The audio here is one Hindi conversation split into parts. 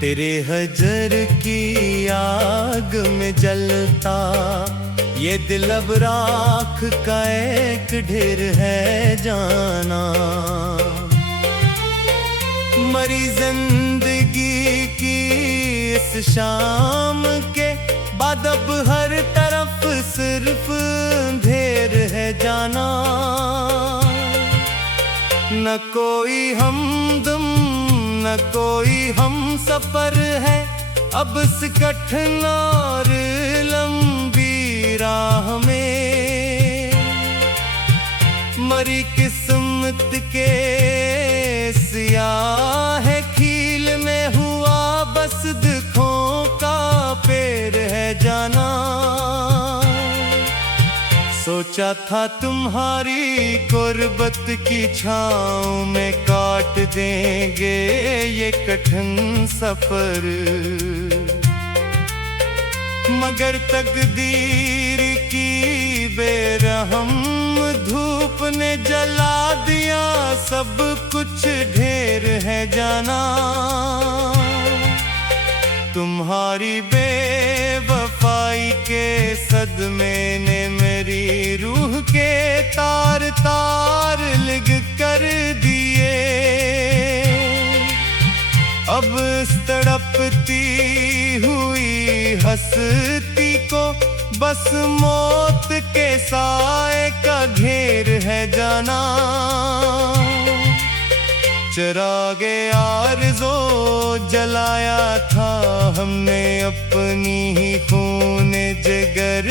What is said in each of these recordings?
तेरे हजर की आग में जलता ये दिल अब राख का एक ढेर है जाना। मरी जिंदगी की इस शाम के बाद अब हर तरफ सिर्फ अंधेर है जाना। न कोई हमदम न कोई हम सफर है अब इस कठिन और लंबी राह में। मरी किस्मत के सियाह खील में हुआ बस दुखों का पेड़ है जाना। सोचा था तुम्हारी गुर्बत की छाँव में काट देंगे ये कठिन सफर, मगर तकदीर की बेरहम धूप ने जला दिया सब कुछ ढेर है जाना। तुम्हारी बेवफाई के सदमे ने मेरी रूह के तार तार लिग कर दिए। अब इस तड़पती हुई हंसती को बस मौत के साए का घेर है जाना। चिरागे आरज़ो जलाया था हमने अपनी ही खून जिगर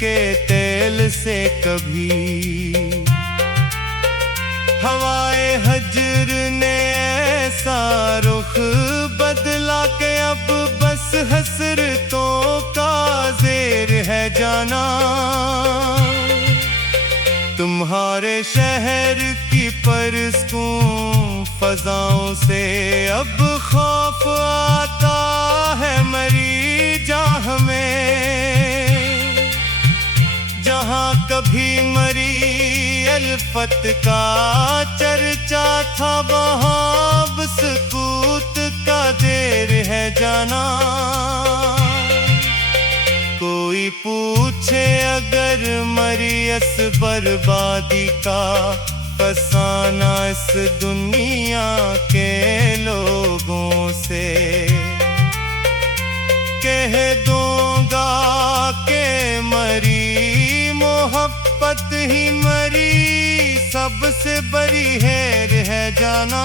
के तेल से कभी। हवाए हजर ने ऐसा रुख बदला के अब बस हसरतों का ज़ेर है जाना। तुम्हारे शहर की परस्कूं फजाओं से अब खौफ आता है मरी जाह में। जहाँ कभी मरी अल्फत का चर्चा था वहाँ अब सुकूत का देर है जाना। कोई पूछे अगर मरी इस बर्बादी का फसाना इस दुनिया के लोगों से, कह दूंगा के मरी मोहब्बत ही मरी सबसे बड़ी हैर है जाना।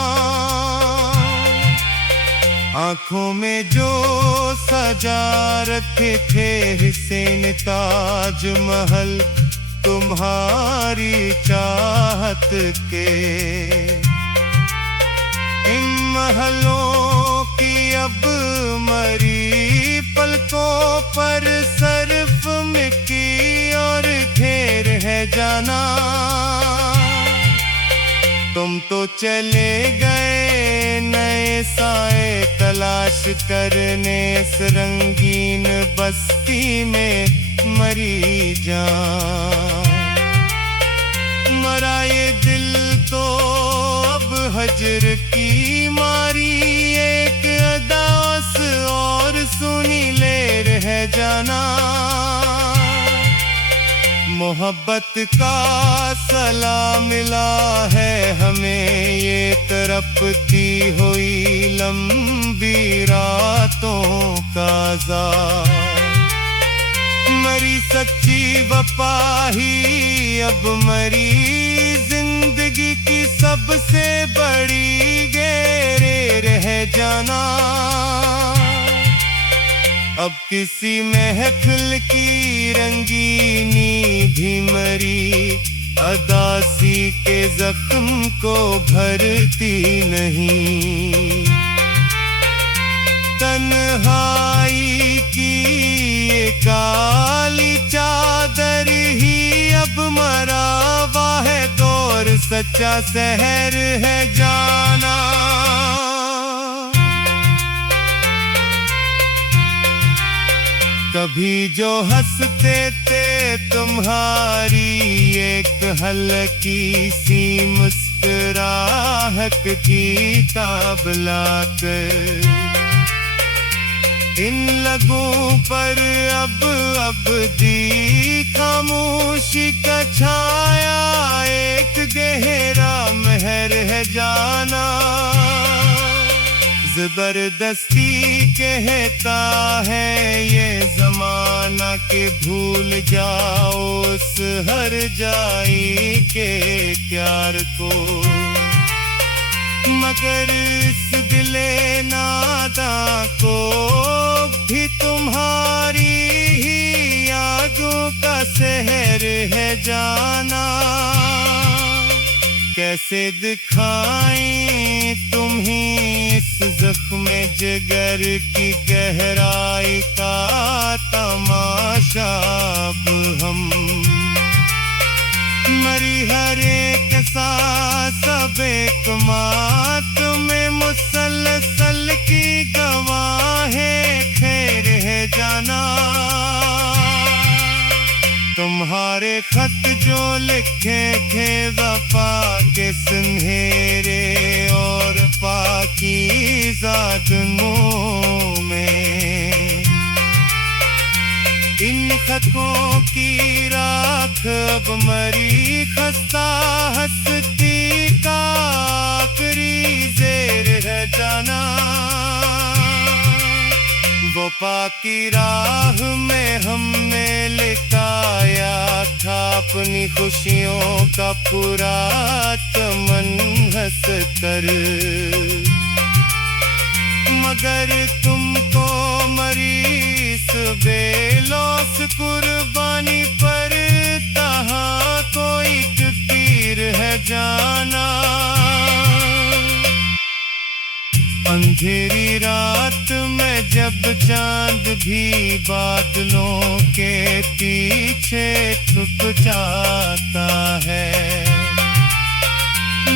आँखों में जो सजा रखे थे हुसैन ताज महल तुम्हारी चाहत के, इन महलों की अब मरी पलकों पर सर्फ मिट्टी और घेर है जाना। तुम तो चले गए नए साए तलाश करने इस रंगीन बस्ती में मरी जान। मरा ये दिल तो अब हजर की मारी एक अदास और सुनी लेर है जाना। मोहब्बत का सलाम मिला है हमें ये तड़पती हुई लंबी रातों का ज़ार। मरी सच्ची वफा ही अब मरी जिंदगी की सबसे बड़ी गेर है जाना। अब किसी महफिल की रंगीनी भी मरी अदासी के जख्म को भरती नहीं। तन्हाई की ये काली चादर ही अब मरा हुआ है दौर सच्चा शहर है जाना। कभी जो हंसते थे तुम्हारी एक हल्की सी मुस्कुराहट की ताब लाकर, इन लगों पर अब दी खामोशी का छाया, एक गहरा महर है जाना। जबरदस्ती कहता है ये जमाना के भूल जाओ उस हर जाई के प्यार को, मगर इस दिले नादा को भी तुम्हारी ही यादों का शहर है जाना। कैसे दिखाएं तुम्हें इस जख्म जिगर की गहराई का तमाशा, अब हम मरी हर एक सांस अब एक मात में मुसलसल की गवाहें खैर है जाना। तुम्हारे खत जो लिखे थे वफा के सुनहरे और पाकीज़ा दिनों में, इन खतों की राख अब मरी खस्ता हस्ती का आखिरी जेर है जाना। वो पाकी राह में हमने लिखाया था अपनी खुशियों का पूरा चमन हंस कर, मगर तुमको मरी इस बेलौस कुर्बानी पर तहाँ कोई तीर है जाना। अंधेरी रात में जब चांद भी बादलों के पीछे छुप जाता है,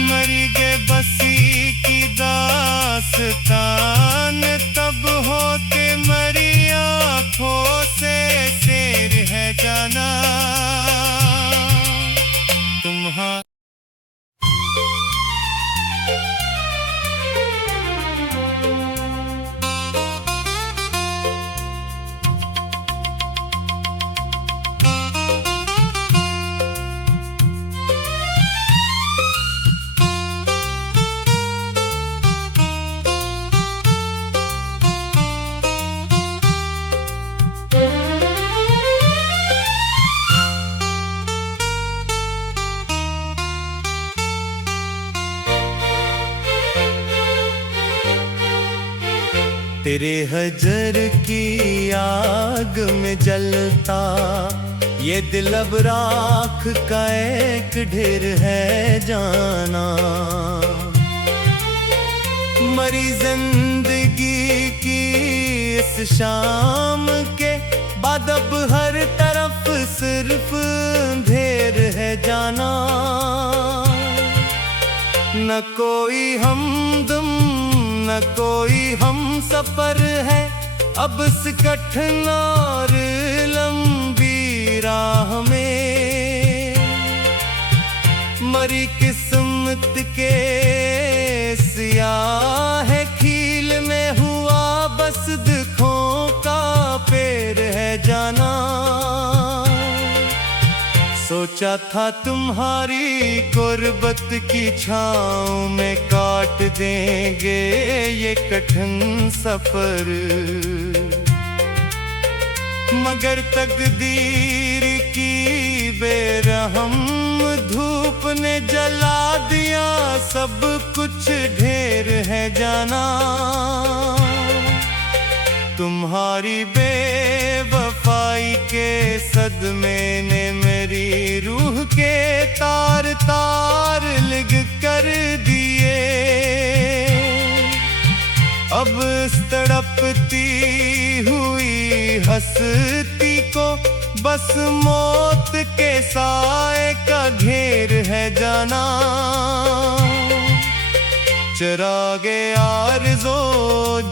मरी गे बसी की दास्तान तब होते मरी आँखों से शेर है जाना। तुम्हारा तेरे हजर की आग में जलता ये दिल अब राख का एक ढेर है जाना। मरी जिंदगी की इस शाम के बाद अब हर तरफ सिर्फ अंधेर है जाना। न कोई हमदम न कोई हम सफर है अब इस कठिन और लंबी राह में। मरी किस्मत के सियाह खील में हुआ बस दुखों का पेड़ है जाना। सोचा था तुम्हारी गुर्बत की छाँव में काट देंगे ये कठिन सफर, मगर तकदीर की बेरहम धूप ने जला दिया सब कुछ ढेर है जाना। तुम्हारी बेवफाई के सदमे ने मेरी रूह के तार तार लिग कर दिए। अब इस तड़पती हुई हंसती को बस मौत के साए का घेर है जाना। चिरागे आरज़ो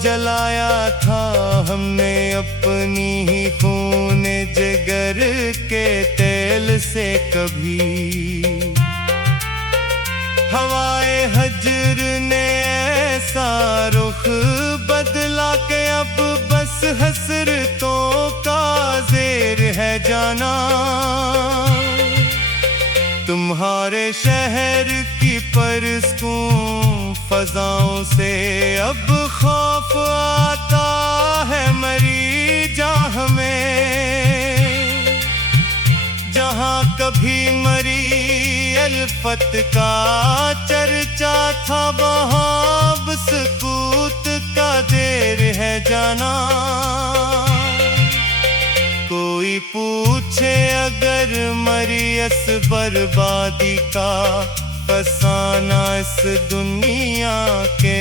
जलाया था हमने अपनी ही खून जिगर के तेल से कभी। हवाए हजर ने ऐसा रुख बदला के अब बस बस हसरतों का ज़ेर है जाना। तुम्हारे शहर की परस्कूं फजाओं से अब खौफ आता है मरी जाह में। जहाँ कभी मरी अल्फत का चर्चा था, वहाँ अब सकूत का देर है जाना। कोई पूछे अगर मरियस बर्बादी का फसाना इस दुनिया के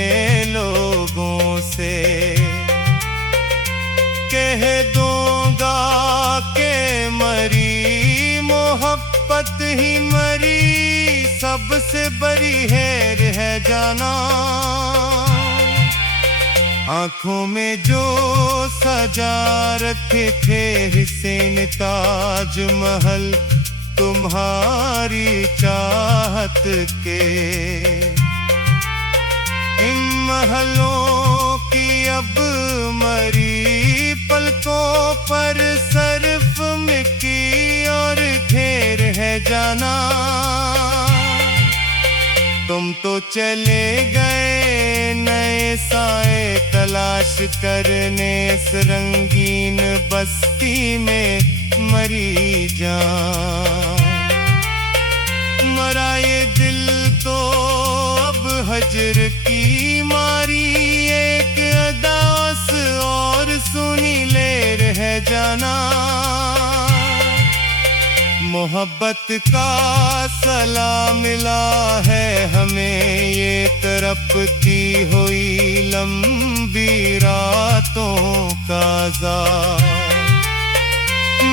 लोगों से, कह दूंगा के मरी मोहब्बत ही मरी सबसे बड़ी हैर है जाना। आँखों में जो सजा रखे थे हुसैन ताजमहल तुम्हारी चाहत के, इन महलों की अब मरी पलकों पर सिर्फ मिट्टी और घेर है जाना। तुम तो चले गए नए साए तलाश करने, इस रंगीन बस्ती में मरी जान। मरा ये दिल तो अब हजर की मारी एक अदास और सुनी लेर है जाना। मोहब्बत का सलाम मिला है हमें ये तड़पती हुई लंबी रातों का ज़ार।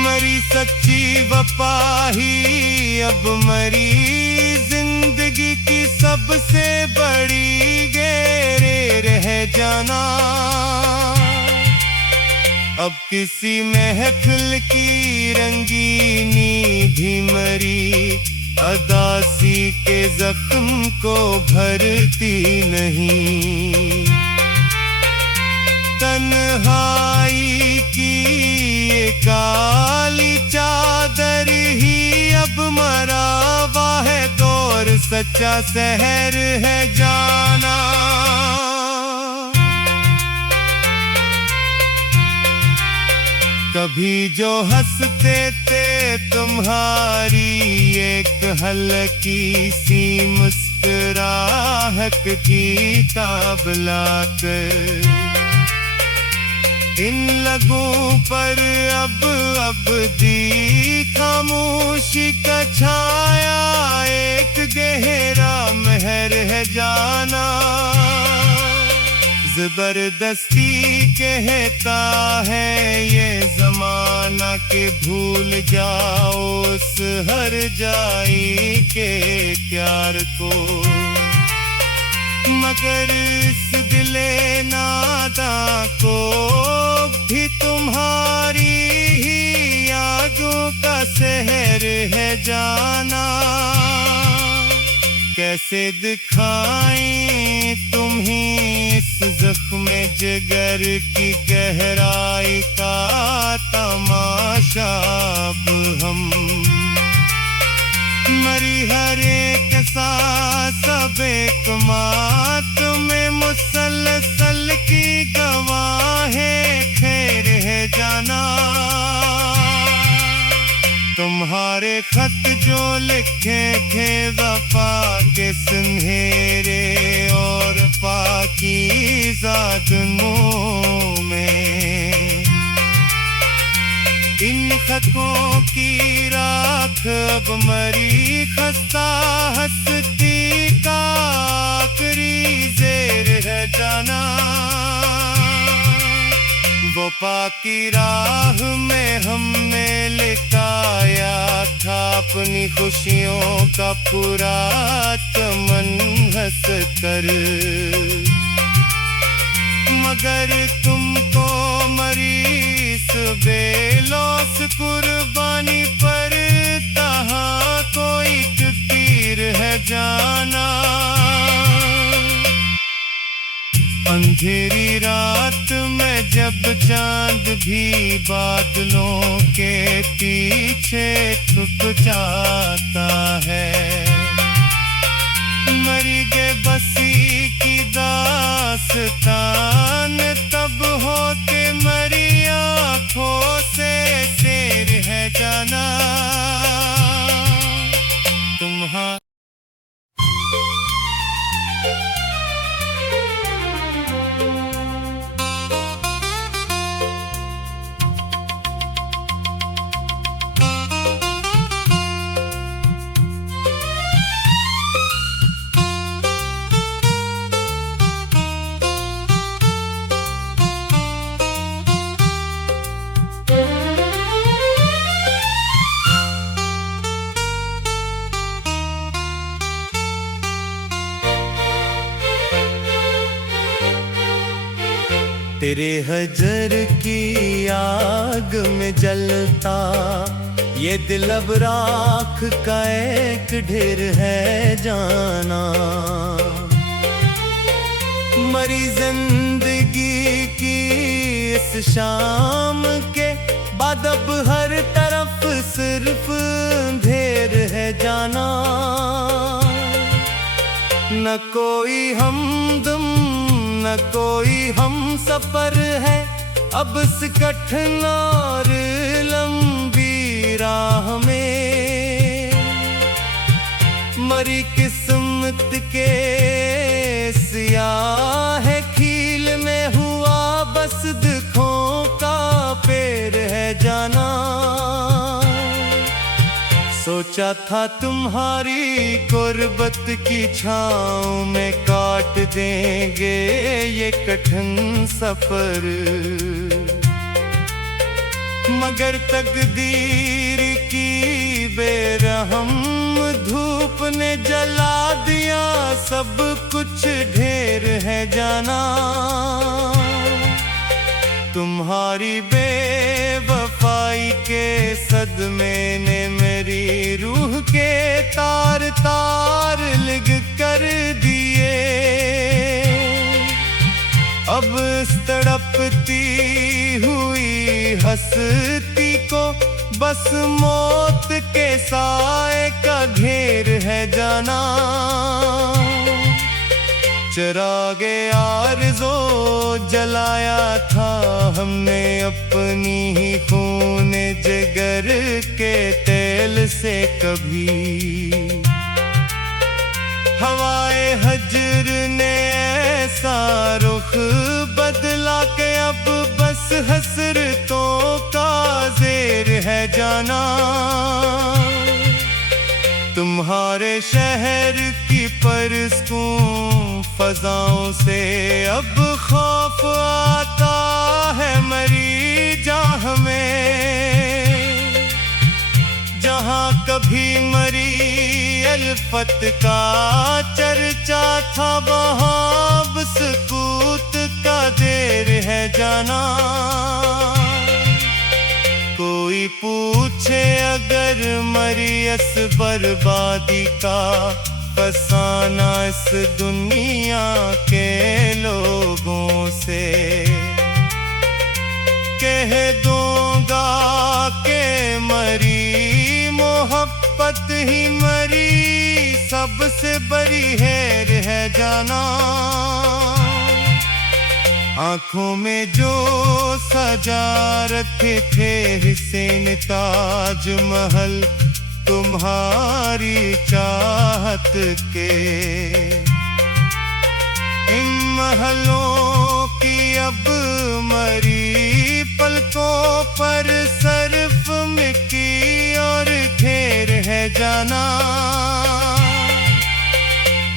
मरी सच्ची वफा ही अब मरी जिंदगी की सबसे बड़ी गहरे रह जाना। अब किसी महफिल की रंगीनी भी मरी अदासी के जख्म को भरती नहीं। तन्हाई की ये काली चादर ही अब मरा हुआ है दौर, सच्चा शहर है जाना। कभी जो हंसते थे तुम्हारी एक हल्की सी मुस्कुराहट की ताब लाकर, इन लगों पर अब दी खामोशी का छाया एक गहरा महर है जाना। जबरदस्ती कहता है ये जमाना के भूल जाओ उस हर जाई के प्यार को, मगर इस दिले नादा को भी तुम्हारी ही यादों का शहर है जाना। कैसे दिखाएं तुम्हें इस जख्म जिगर की गहराई का तमाशा अब हम। मरी हर एक सांस सब एक मात में मुसलसल की गवाहें खैर है जाना। तुम्हारे खत जो लिखे थे वफा के सुनहरे और पाकीज़ा दिनों में, इन खतों की राख अब मरी खस्ता हस्ती का आखिरी ज़ेर है जाना। वो पाकी राह में हमने लिखाया था अपनी खुशियों का पूरा चमन हंस कर, मगर तुमको मरी इस बेलौस कुर्बानी पर तहाँ कोई तीर है जाना। अंधेरी रात में जब चांद भी बादलों के पीछे छुप जाता है, मरीगे बसी की दास्तान तब हो के मरी आँखों से शेर है जाना तुम्हारा। तेरे हजर की आग में जलता ये दिल अब राख का एक ढेर है जाना, मरी जिंदगी की इस शाम के बाद अब हर तरफ सिर्फ अंधेर है जाना। न कोई हमदम न कोई हम सफर है अब इस कठिन और लंबी राह में, मरी किस्मत के सियाह खील में हुआ बस दुखों का पेड़ है जाना। सोचा था तुम्हारी गुर्बत की छाँव में काट देंगे ये कठिन सफर, मगर तकदीर की बेरहम धूप ने जला दिया सब कुछ ढेर है जाना। तुम्हारी बेवफाई के सदमे ने मेरी रूह के तार तार लिग कर दिए, अब इस तड़पती हुई हंसती को बस मौत के साए का घेर है जाना। चिरागे आरज़ो जलाया था हमने अपनी ही खून जिगर के तेल से कभी, हवाए हजर ने ऐसा रुख बदला के अब बस हसरतों का ज़ेर है जाना। तुम्हारे शहर की परस्कूं फजाओं से अब खौफ आता है मरी जाह में, जहाँ कभी मरी अल्फत का चर्चा था वहाँ अब सुकूत का देर है जाना। कोई पूछे अगर मरी इस बर्बादी का फसाना इस दुनिया के लोगों से, कह दूंगा के मरी मोहब्बत ही मरी सबसे बड़ी हेर है जाना। आँखों में जो सजा रखे थे हुसैन ताजमहल तुम्हारी चाहत के, इन महलों की अब मरी पलकों पर सिर्फ मिट्टी और ढेर है जाना।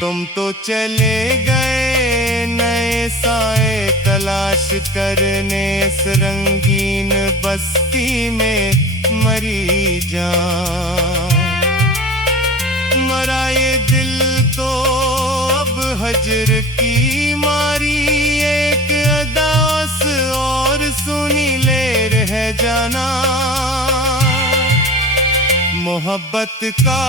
तुम तो चले गए नए साए तलाश करने इस रंगीन बस्ती में मरी जान। मरा ये दिल तो अब हजर की मारी एक अदास और सुनी लेर है जाना। मोहब्बत का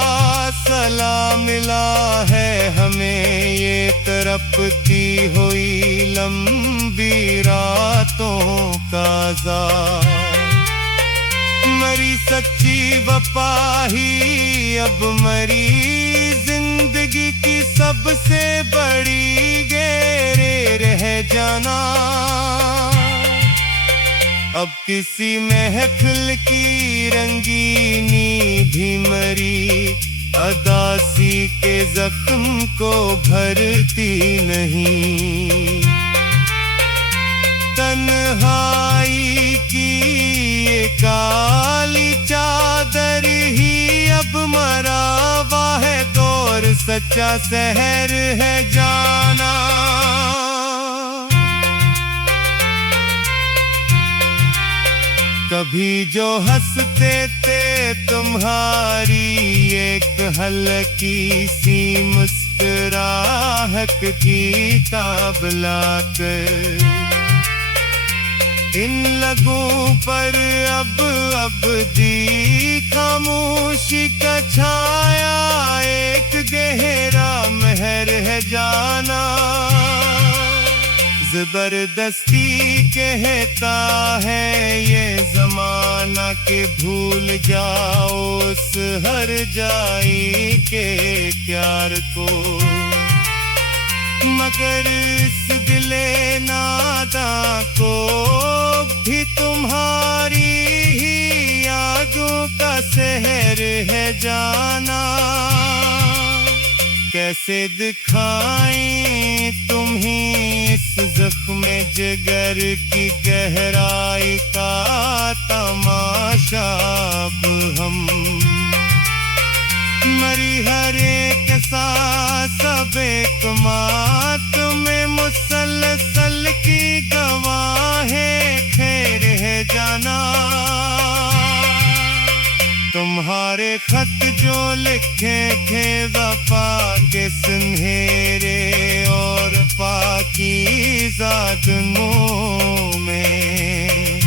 सलाम मिला है हमें ये तरह तड़पती हुई लंबी रातों का जार। मरी सच्ची वफा ही अब मरी जिंदगी की सबसे बड़ी गहरे रह जाना। अब किसी महफिल की रंगीनी भी मरी अदासी के जख्म को भरती नहीं। तन्हाई की ये काली चादर ही अब मरा हुआ है दौर, सच्चा शहर है जाना। कभी जो हंसते थे तुम्हारी एक हल्की सी मुस्कुराहट की ताब लाकर, इन लगों पर अब दी खामोशी का छाया एक गहरा महर है जाना। जबरदस्ती कहता है ये जमाना के भूल जाओ उस हर जाई के प्यार को, मगर इस दिले नादा को भी तुम्हारी ही यादों का शहर है जाना। कैसे दिखाएं तुम्हें इस जख्म जिगर की गहराई का तमाशा अब हम। मरी हर एक सांस अब एक मात में मुसलसल की गवाहें खैर है जाना। तुम्हारे खत जो लिखे थे वफा के सुनहरे और पाकीज़ा दिनों में,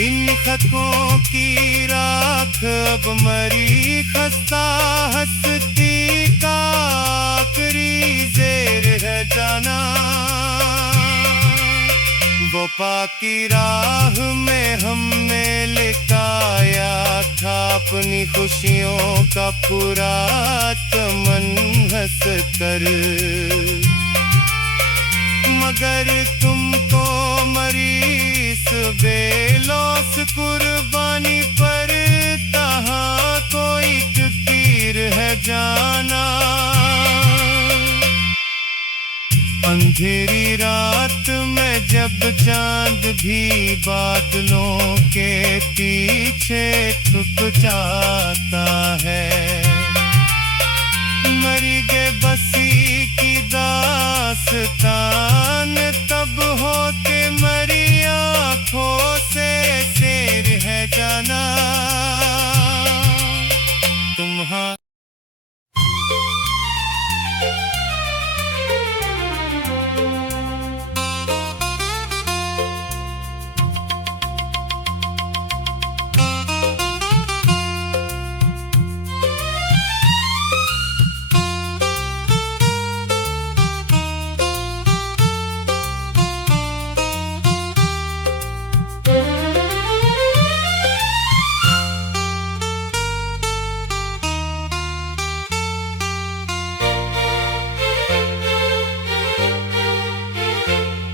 इन खतों की राख अब मरी खस्ता हस्ती का आखिरी ज़ेर है जाना। वो पाकी राह में हमने लिखाया था अपनी खुशियों का पूरा चमन हंस कर, मगर तुमको मरी इस बेलौस कुर्बानी पर तहाँ कोई तीर है जाना। अंधेरी रात में जब चांद भी बादलों के पीछे छुप जाता है, मरी गए बसी की दास्तान तब होते मरी आँखों से शेर है जाना। तुम्हारा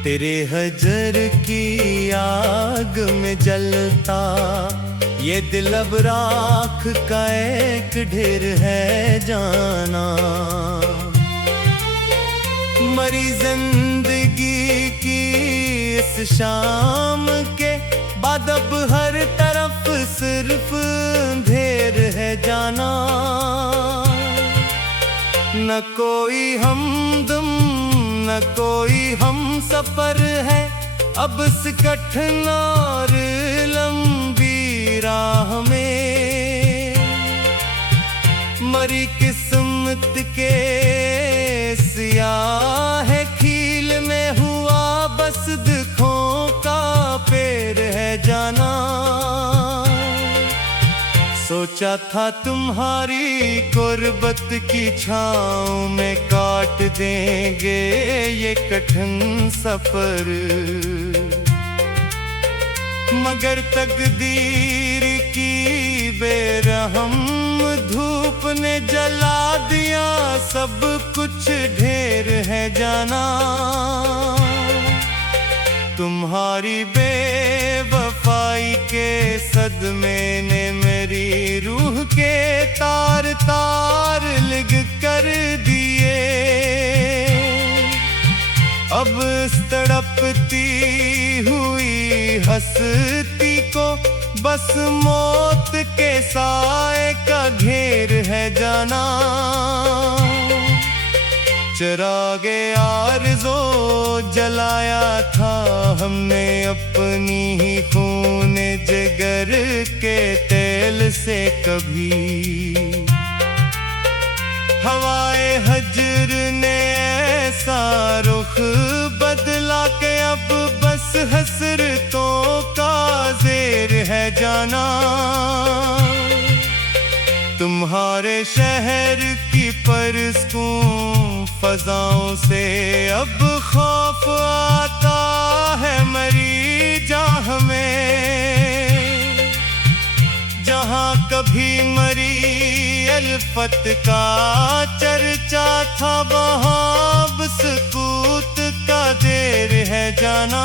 तेरे हजर की आग में जलता ये दिल अब राख का एक ढेर है जाना। मरी जिंदगी की इस शाम के बाद अब हर तरफ सिर्फ अंधेर है जाना। न कोई हमदम न कोई हम सफर है अब इस कठिन और लंबी राह में। मरी किस्मत के सियाह खील में हुआ बस दुखों का पेड़ है जाना। सोच सोचा था तुम्हारी गुर्बत की छाँव में काट देंगे ये कठिन सफर, मगर तकदीर की बेरहम धूप ने जला दिया सब कुछ, ढेर है जाना। तुम्हारी बेवफाई के सदमे ने मेरी रूह के तार तार लिग कर दिए। अब इस तड़पती हुई हंसती को बस मौत के साए का घेर है जाना। चिरागे आरज़ो जलाया था हमने अपनी ही खून जिगर के तेल से कभी। हवाए हजर ने ऐसा रुख बदला के अब बस हसरतों का ज़ेर है जाना। तुम्हारे शहर की परस्कूं फजाओं से अब खौफ आता है मरी जाह में, जहाँ कभी मरी अल्फत का चर्चा था वहाँ अब सकूत का देर है जाना।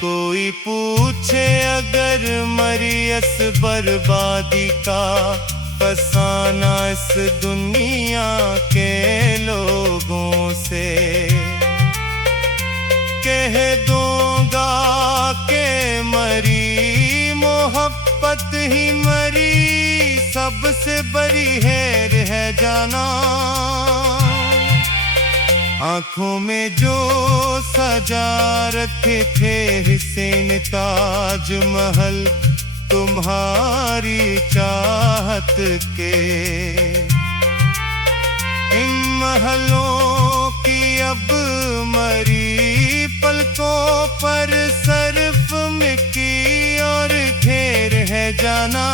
कोई पूछे अगर मरियस बर्बादी का फसाना इस दुनिया के लोगों से, कह दूंगा के मरी मोहब्बत ही मरी सबसे बड़ी हेर है जाना। आँखों में जो सजा रखे थे हुसैन ताजमहल तुम्हारी चाहत के, इन महलों की अब मरी पलकों पर सर्फ मिट्टी और घेर है जाना।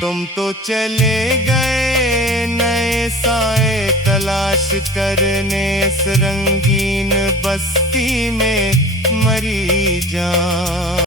तुम तो चले गए नए साए तलाश करने इस रंगीन बस्ती में मरी जान।